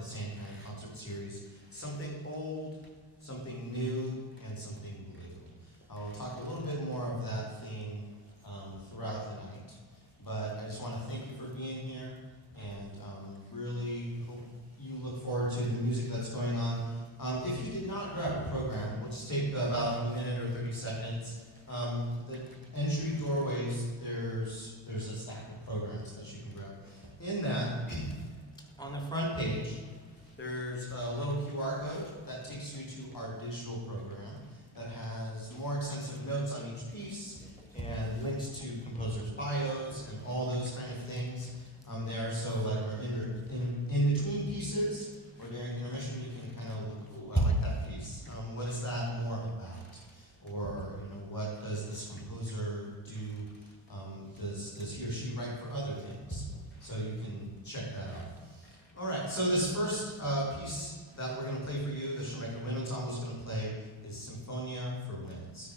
the Sandman concert series, something old, something new, and something blue. I'll talk a little bit more of that theme throughout the night, but I just want to thank you for being here, and really hope you look forward to the music that's going on. If you did not grab a program, let's take about a minute or 30 seconds. The entry doorways, there's a stack of programs that you can grab. In that, on the front page, there's a little QR code that takes you to our digital program that has more extensive notes on each piece and links to composers' bios and all those kind of things there. So like in between pieces or during intermission, you can kind of look, ooh, I like that piece. What is that more about? Or what does this composer do? Does he or she write for other things? So you can check that out. All right, so this first piece that we're going to play for you, the Chemeketa Ensemble is going to play, is Sinfonia for Winds.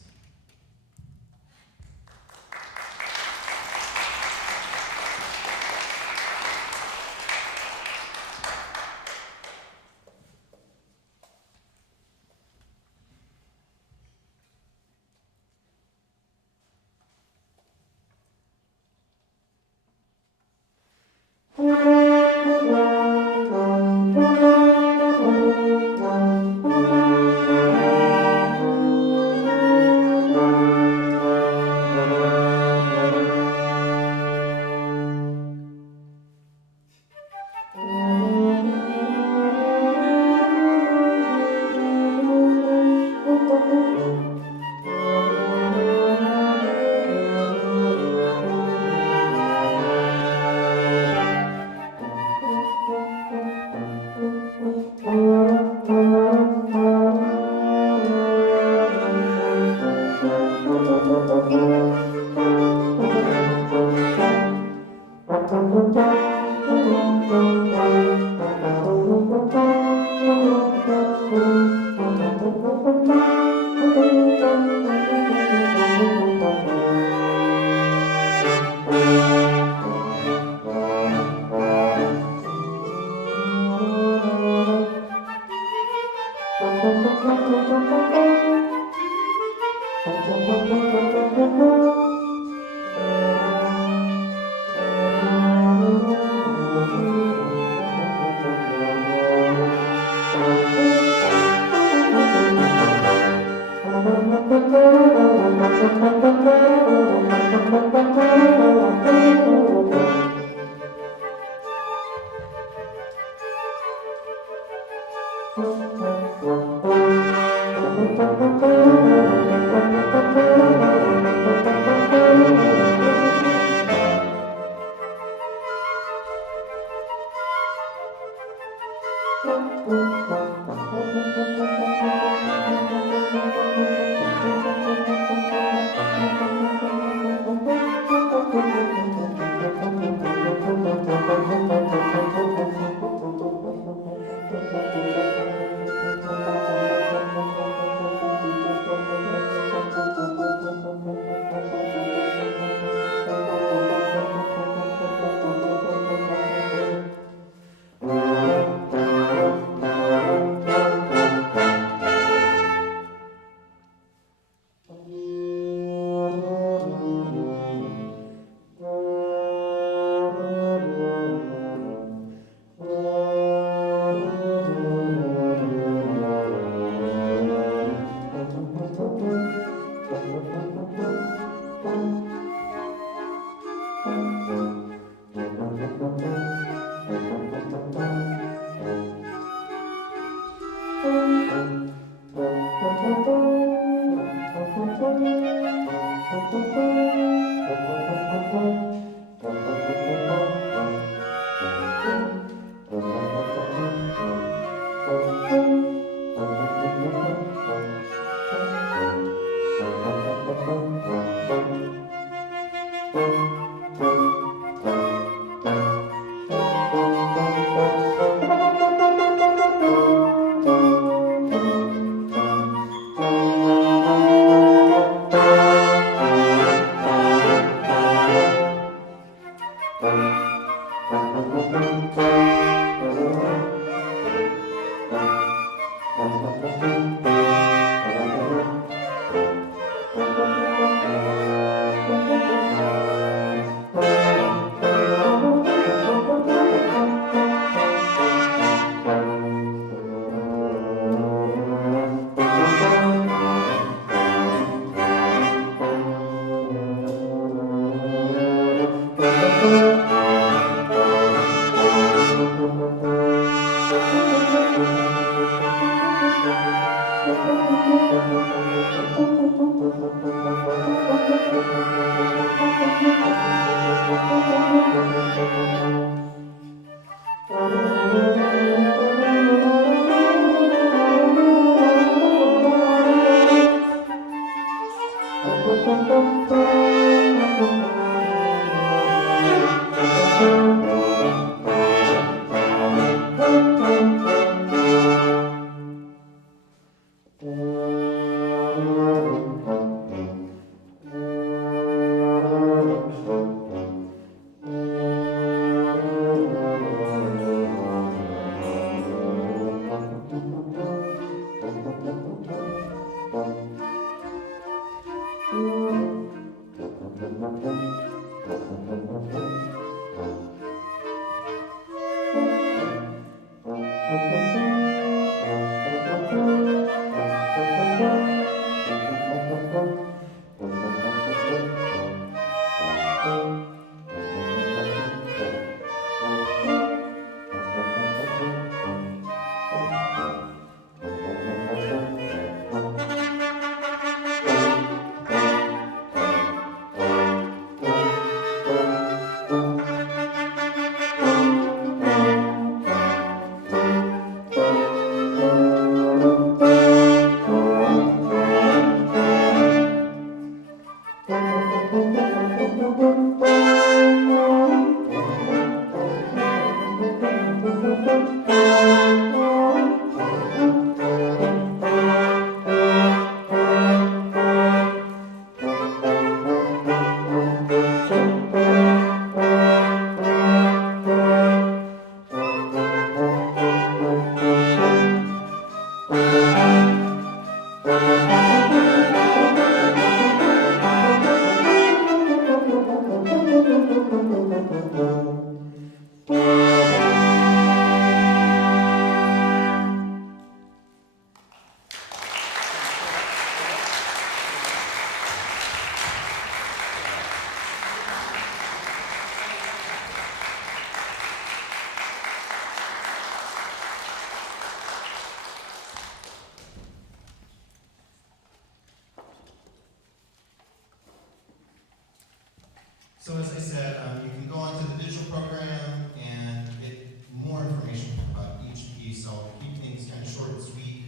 So as I said, you can go onto the digital program and get more information about each piece. I'll keep things kind of short and sweet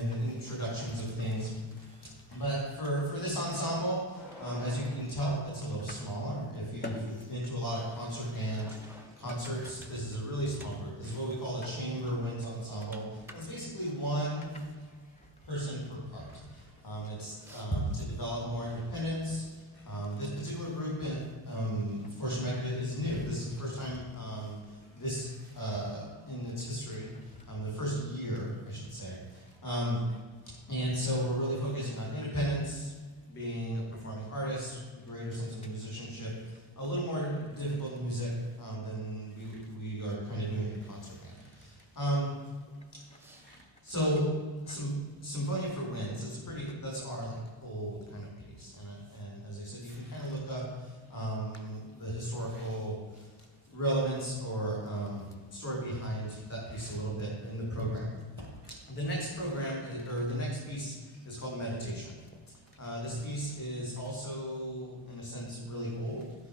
and introductions of things. But for this ensemble, as you can tell, it's a little smaller. If you've been to a lot of concert band concerts, this is a really small group. This is what we call a chamber winds ensemble. It's basically one person per part. It's to develop more independence. This particular group for Chemeketa is new. This is the first time in its history, the first year, I should say. And so we're really focusing on independence, being a performing artist, greater sense of musicianship, a little more difficult music than we are kind of doing in concert band. So Sinfonia for Winds, that's our old kind of piece. And as I said, you can kind of look up the historical relevance or story behind that piece a little bit in the program. The next piece is called Meditation. This piece is also, in a sense, really old.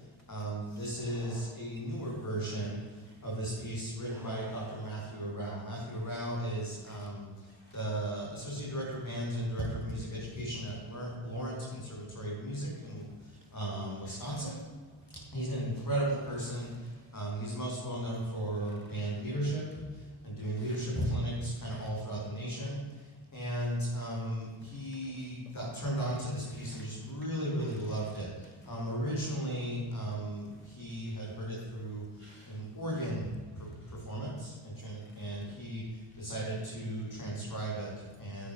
This is a newer version of this piece written by Dr. Matthew Arau. Matthew Arau is the Associate Director of Bands and Director of Music Education at Lawrence Conservatory of Music in Wisconsin. He's an incredible person. He's most well known for band leadership and doing leadership clinics kind of all throughout the nation. And he got turned on to this piece and just really, really loved it. Originally, he had heard it through an organ performance, and he decided to transcribe it and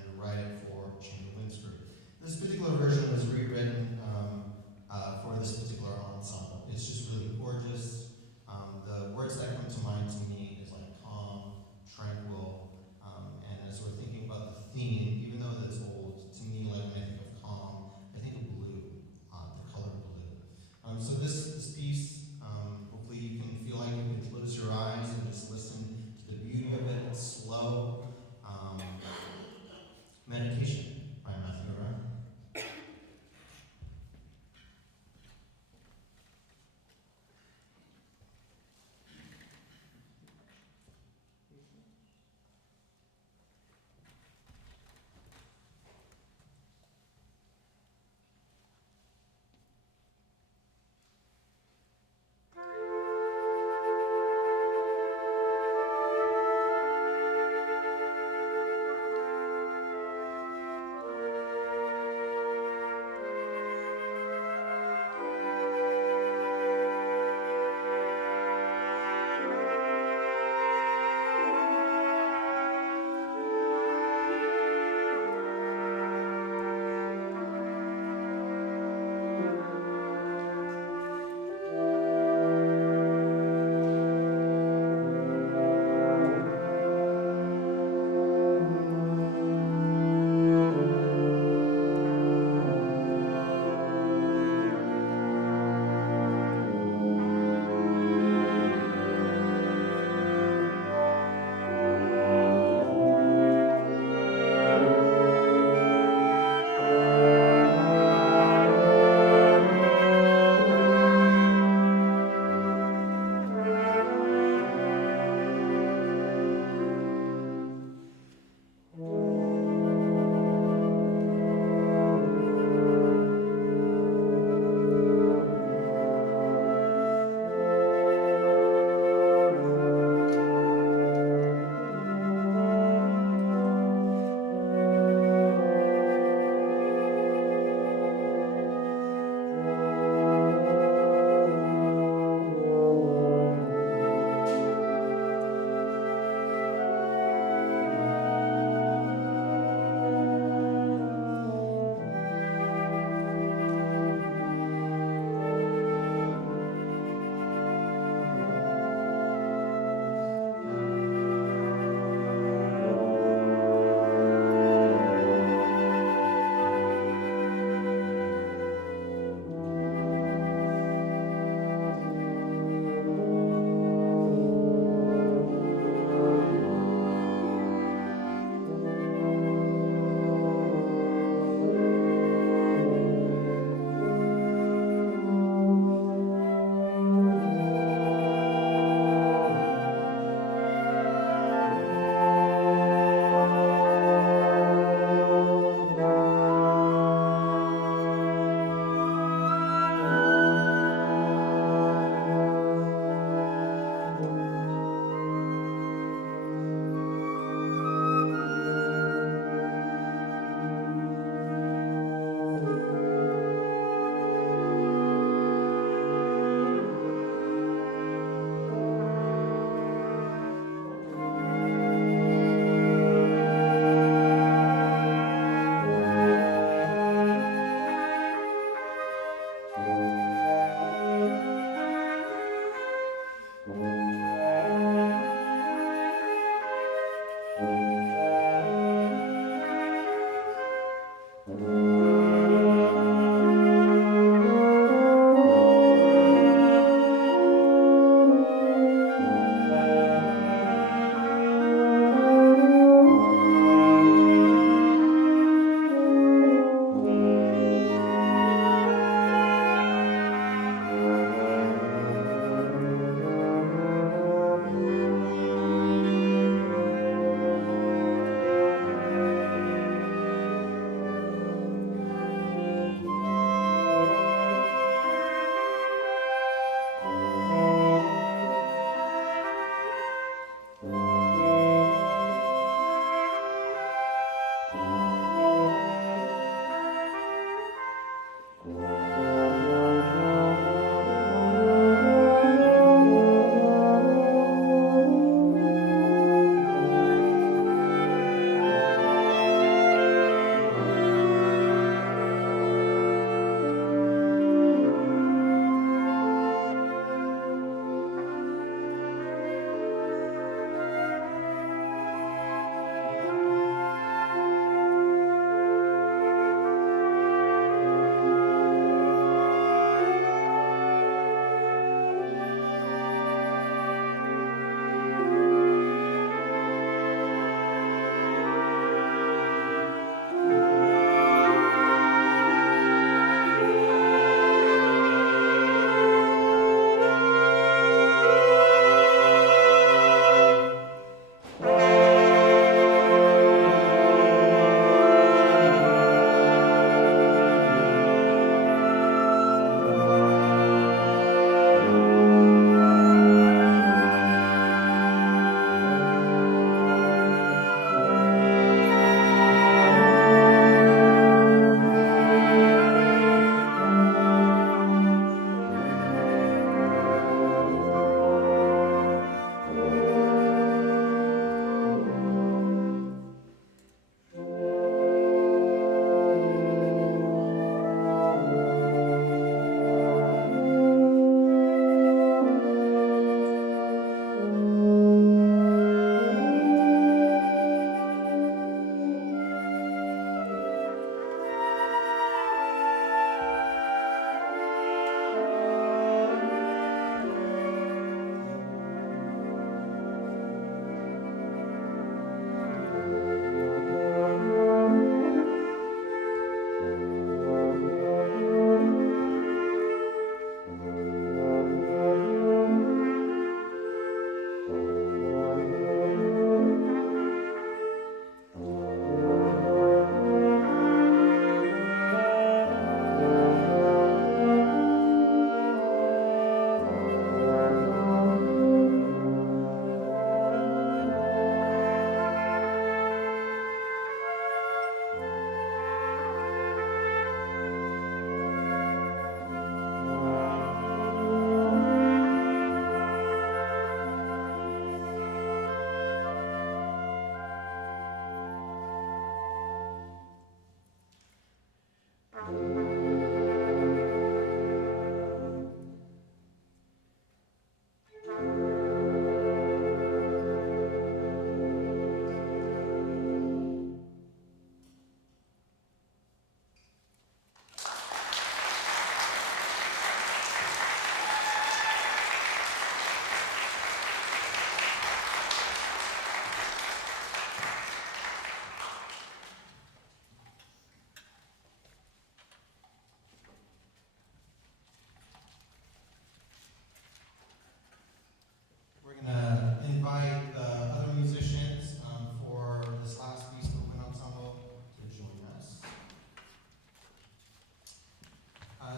Invite the other musicians for this last piece for Wind Ensemble to join us.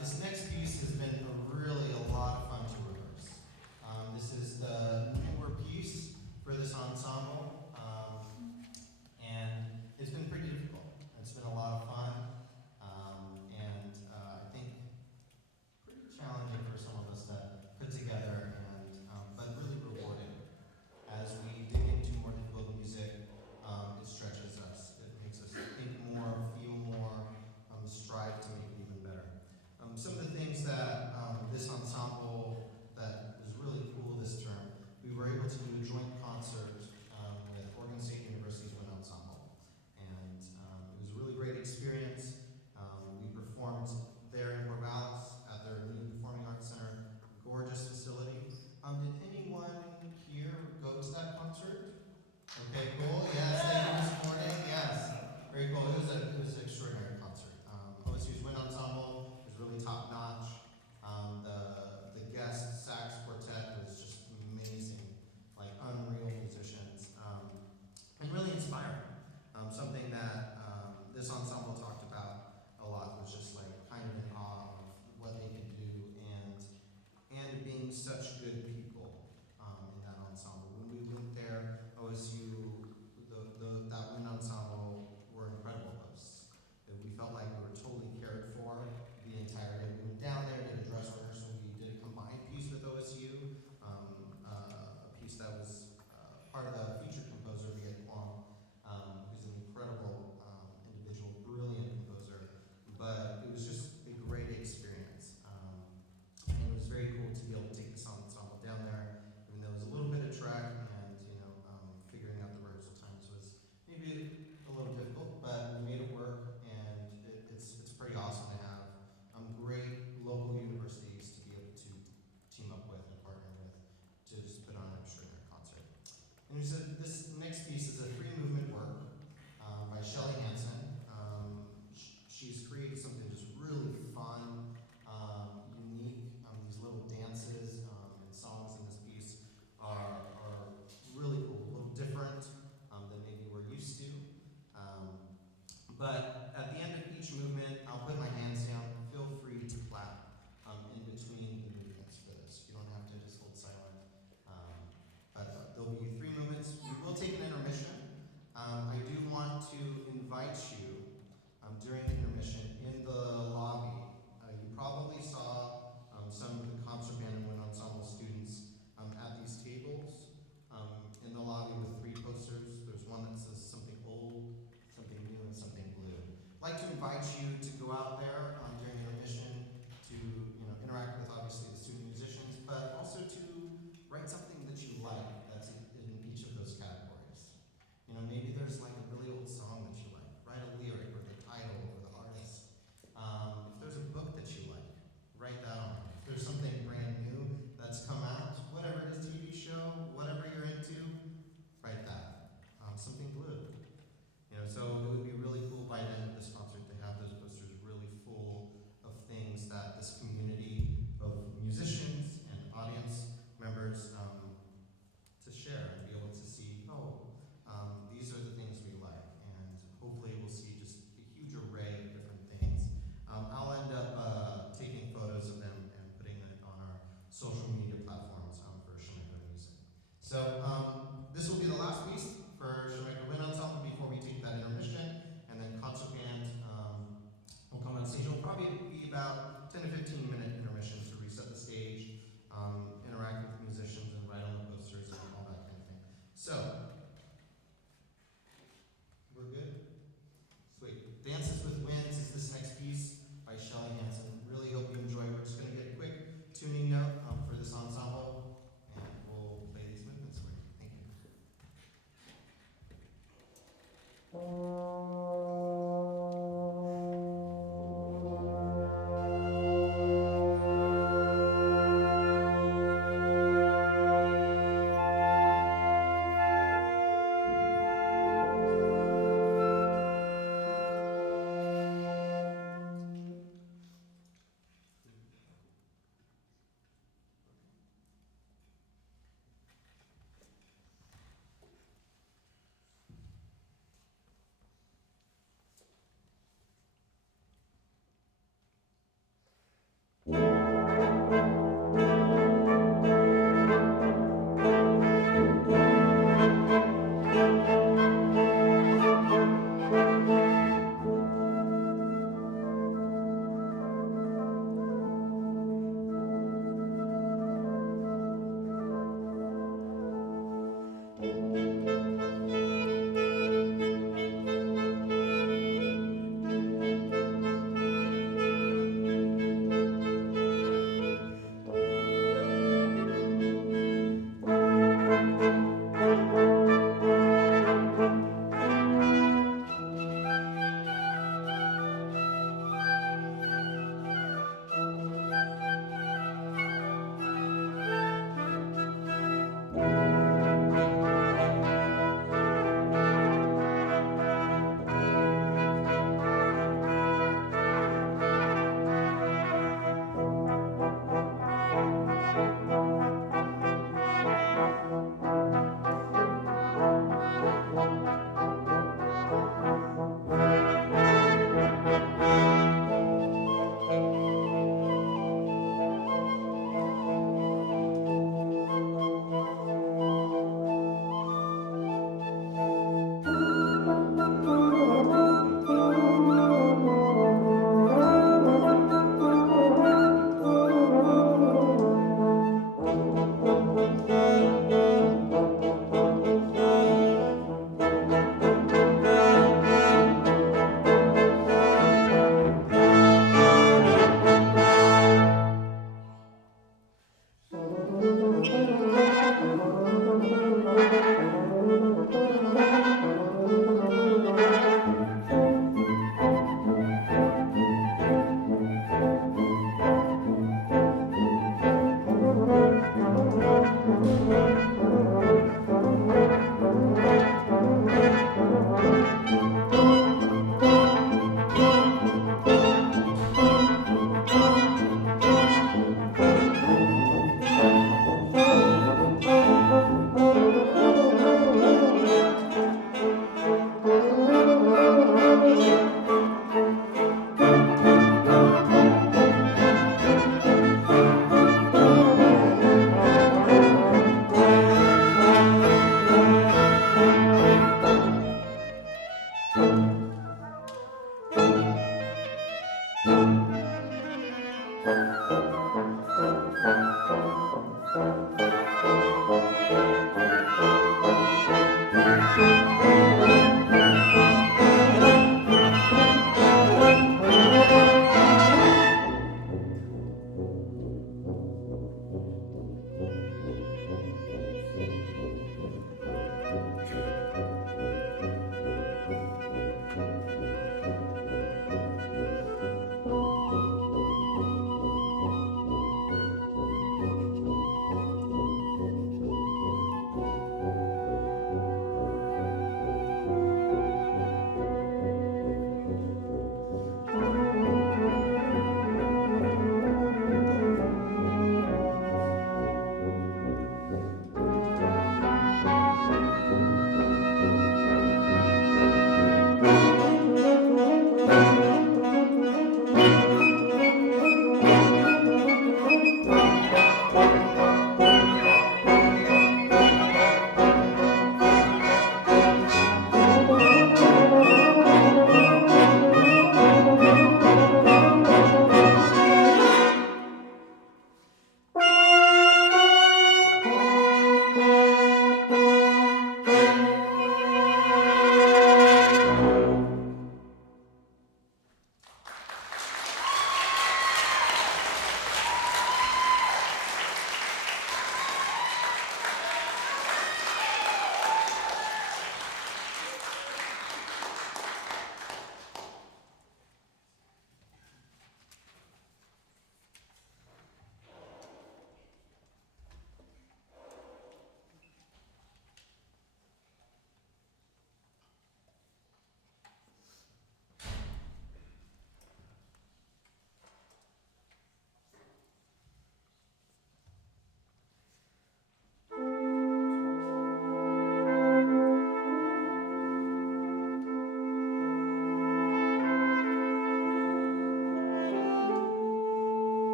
This next piece has been really a lot of fun to rehearse. This is the newer piece for this ensemble, and it's been pretty difficult. It's been a lot of fun, and I think pretty challenging for some of us to put together, and but really rewarding. As we dig into more difficult music, it stretches us. It makes us think more, feel more, strive to make it even better. Some of the things that this ensemble that was really cool this term, we were able to do a joint concert with Oregon State University's Wind Ensemble. And it was a really great experience. We performed there in Corvallis at their new Performing Arts Center, gorgeous facility. Did anyone here go to that concert? Okay, cool. Yes, thank you this morning. Yes, very cool. It was an extraordinary concert. OSU's Wind Ensemble was really top notch. The guest sax quartet was just amazing, like unreal musicians, and really inspiring. Something that this ensemble talked about a lot was just like kind of in awe of what they could do and being such good people in that ensemble. When we went there, invite you to go out there during intermission to interact with obviously the student musicians, but also to write something that you like that's in each of those categories. Maybe there's like a really old song that you like. Write a lyric or the title or the artist. If there's a book that you like, write that on. If there's something brand new that's come out, whatever it is, TV show, whatever you're into, write that. Something blue. So it would be really cool by then, the sponsor, to have those posters really full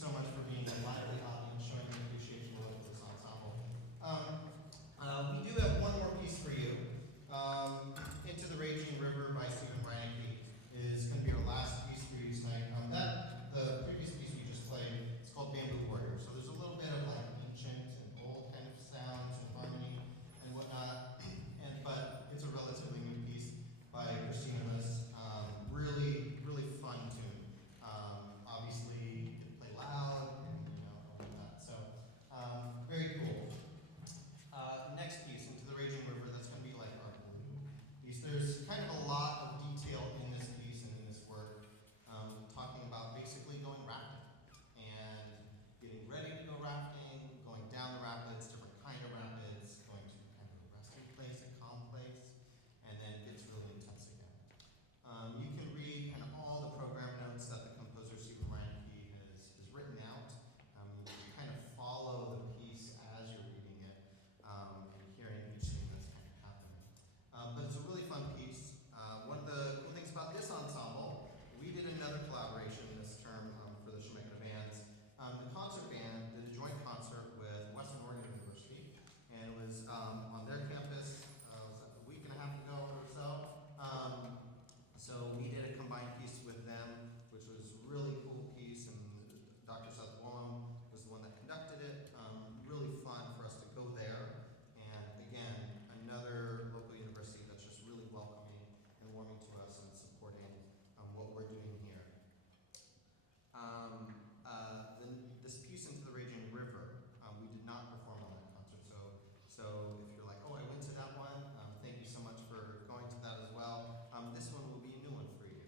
so much for being a lively audience, showing your appreciation for this ensemble. We do have one more piece for you. Into the Raging River by Reineke is going to be our last piece for you tonight. The previous piece we just played, it's called Bamboo Warrior. So there's a little bit of like ancient and old kind of sounds and harmony and whatnot, but it's a relatively new piece by Christina and Huss. Really, really fun tune. Obviously, you can play loud and all of that. So very cool. Next piece, Into the Raging River, that's going to be like our blue piece. There's kind of a lot of detail in this piece and in this work, talking about basically going rafting and getting ready to go rafting, going down the rapids, different kind of rapids, going to kind of a resting place, a calm place, and then it gets really intense again. You can read kind of all the program notes that the composer Reineke has written out. You can kind of follow the piece as you're reading it and hearing each thing that's kind of happening. But it's a really fun piece. One of the cool things about this ensemble, we did another collaboration this term for the Chemeketa bands. The concert band did a joint concert with Western Oregon University, and it was on their campus. It was a week and a half ago or so. So we did a combined piece with them, which was a really cool piece, and Dr. Seth Wollum was the one that conducted it. Really fun for us to go there, and again, another local university that's just really welcoming and warming to us and supporting what we're doing here. This piece, Into the Raging River, we did not perform on that concert, so if you're like, oh, I went to that one, thank you so much for going to that as well. This one will be a new one for you.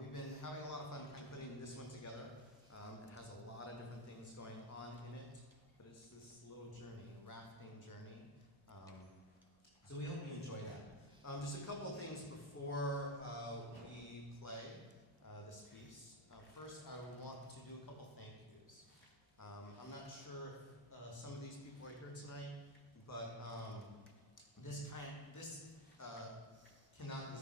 We've been having a lot of fun kind of putting this one together. It has a lot of different things going on in it, but it's this little journey, a rafting journey. So we hope you enjoy that. Just a couple of things before we play this piece. First, I want to do a couple thank yous. I'm not sure if some of these people are here tonight, but this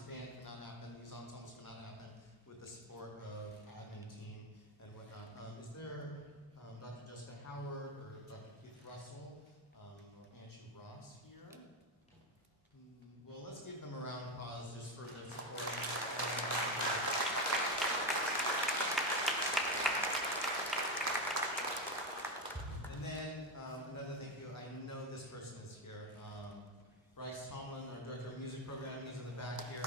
band cannot happen, these ensembles cannot happen with the support of admin team and whatnot. Is there Dr. Jessica Howard or Dr. Keith Russell or Angie Ross here? Well, let's give them a round of applause just for their support. And then another thank you, I know this person is here. Bryce Tomlin, our Director of Music Program, he's in the back here.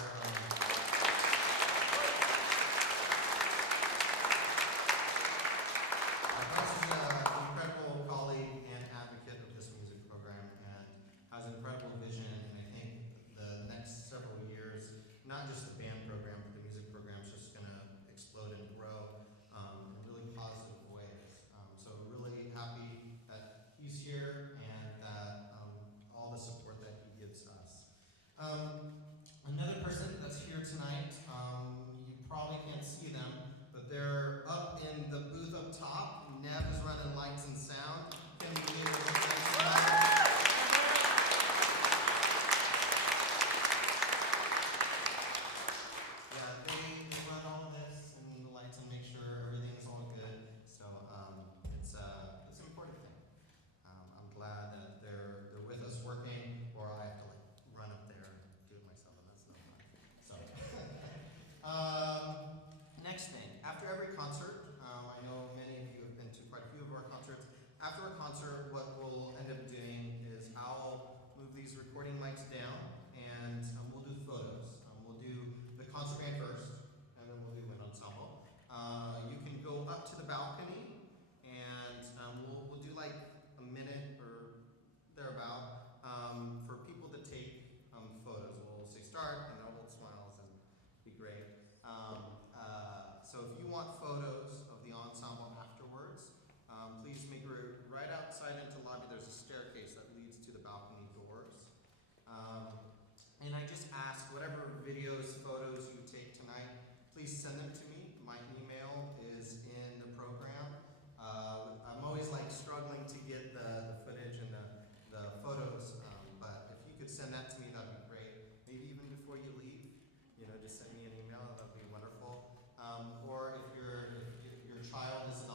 Bryce is an incredible colleague and advocate of this music program and has an incredible vision, and I think the next several years, not just the band program, but the music program is just going to explode and grow in really positive ways. So really happy that he's here and that all the support that he gives us. Another person that's here tonight, you probably can't see them, but they're up in the booth up top. Nev is running lights and sound. Can we give her a Yeah, they run all this and the lights and make sure everything's all good. So it's an important thing. I'm glad that they're with us working, or I have to like run up there and do it myself, and that's not fun. So next thing, after every concert, I know many of you have been to quite a few of our concerts. After a concert, what we'll end up doing is I'll move these recording mics down, and we'll do photos. We'll do the concert band first, and then we'll do an ensemble. You can go up to the balcony, and we'll do like a minute or thereabout for people to take photos. We'll say start, and they'll hold smiles, and be great. So if you want photos of the ensemble afterwards, please make it right outside into the lobby. There's a staircase that leads to the balcony doors. And I just ask, whatever videos, photos you take tonight, please send them to me. My email is in the program. I'm always like struggling to get the footage and the photos, but if you could send that to me, that'd be great. Maybe even before you leave, just send me an email. That'd be wonderful. Or if your child is an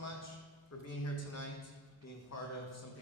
much for being here tonight, being part of something